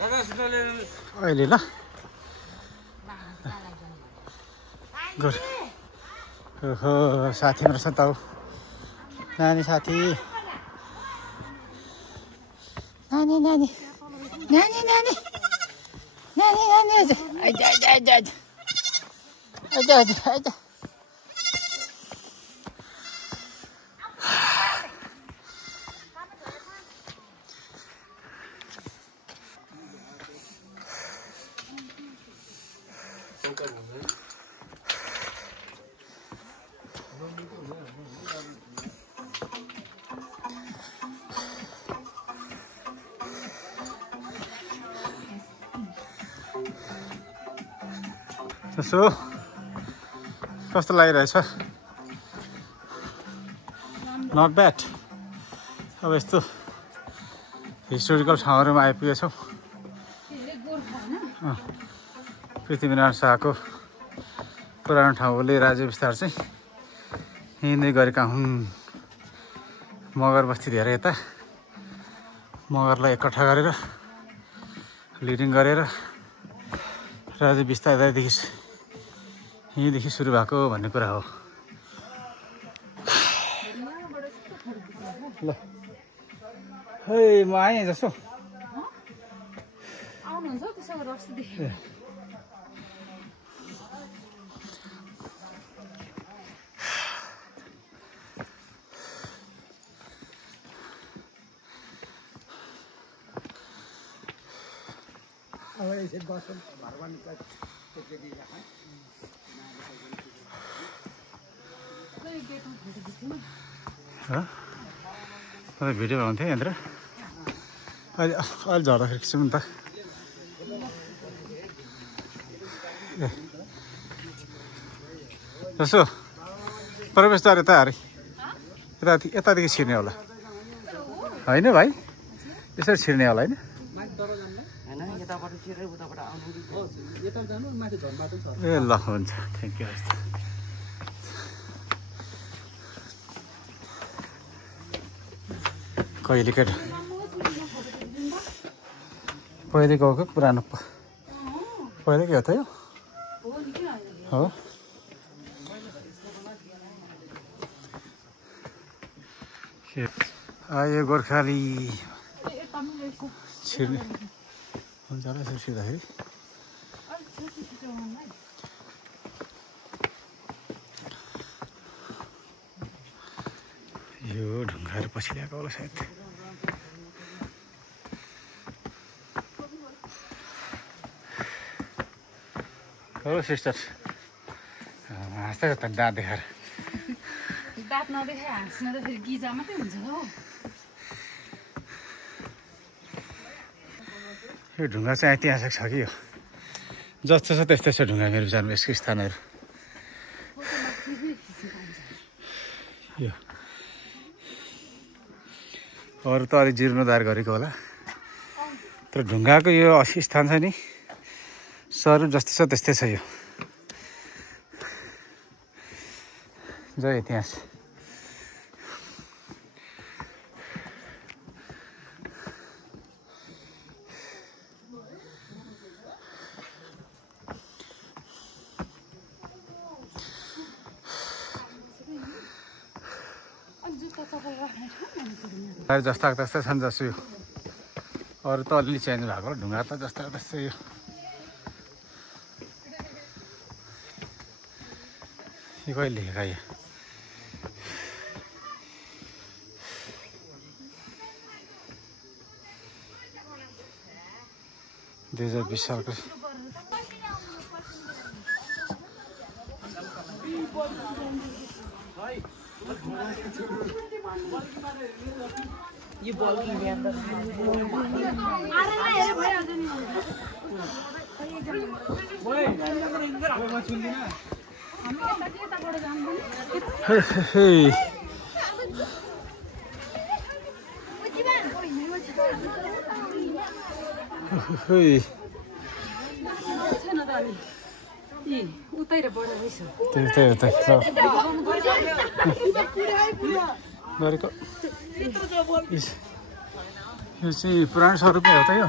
अहिले ल गुड ओहो साथी मेरो छ त नानी साथी नानी नानी नानी नानी नानी नानी आइज आइज आइज आइज आइज आइज आइज त्यसो कस्तो लागिरहेछ नट ब्याड अब यस्तो हिस्टोरिकल ठाउँहरूमा आइपुगेछौँ पृथ्वीनारायण शाहको पुरानो ठाउँ हो राज्य विस्तार चाहिँ हिँड्दै गरेका हुन् मगर बस्ती धेरै यता मगरलाई एकट्ठा गरेर लिडिङ गरेर राज्य विस्तारदेखि यहीँदेखि सुरु भएको भन्ने कुरा हो ल है म आएँ जस्तो आउनुहुन्छ त्यसो गरे अस्तिदेखि भिडियो बनाउँथेँ यहाँनिर अहिले अहिले झर्दाखेरि खिचौँ नि त जसो प्रवेशद्वार यता अरे यतादेखि छिर्ने होला होइन भाइ यसरी छिर्ने होला होइन ए ल हुन्छ थ्याङ्क यू कहिले केटा पहिलेको हो कि पुरानो पहिलेकै हो त यो हो आयो गोर्खाली छिर्ने हुन्छ होला यसरी छिर्दाखेरि यो ढुङ्गाहरू पछि ल्याएको होला सायद हो सिस्टर हाँस्दै त दाँत देखाएर दाँत नदेखाइ हाँस्न त फेरि गिजा मात्रै हुन्छ हौ यो ढुङ्गा चाहिँ ऐतिहासिक छ कि यो जस्तो छ त्यस्तै छ ढुङ्गा मेरो विचारमा यसको स्थानहरू यो अरू त अलिक जीर्णोद्धार गरेको होला तर ढुङ्गाको यो असली स्थान छ नि स्वरूप जस्तो छ त्यस्तै छ यो जय इतिहास जस्ता त्यस्तै छन् जस्तो यो अरू त अलिअलि चेन्ज भएको ढुङ्गा त जस्ता त्यस्तै यो कहिले लेखेका यो 2020 सालको यो बल ल्याउँदा उतैर बढा रहेछ गरेको यो चाहिँ पुरानो स्वरूपमै हो त यो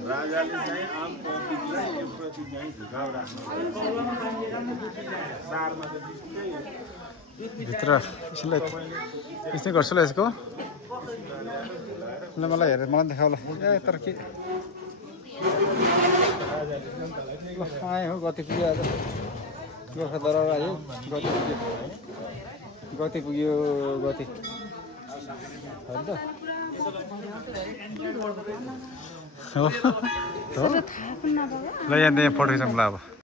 राजाले चाहिँ आम पब्लिकलाई यसप्रति चाहिँ झुकाउ राख्नु सारमा त भित्र यसलाई यस्तै गर्छु ल यसको ल मलाई हेरेर मलाई देखाउ ल ए तर के आयो हो गति पुग्यो आज गोर्खा दरबार आयो गति पुग्यो गति हो ल यहाँ फोटो खिचौँ ल अब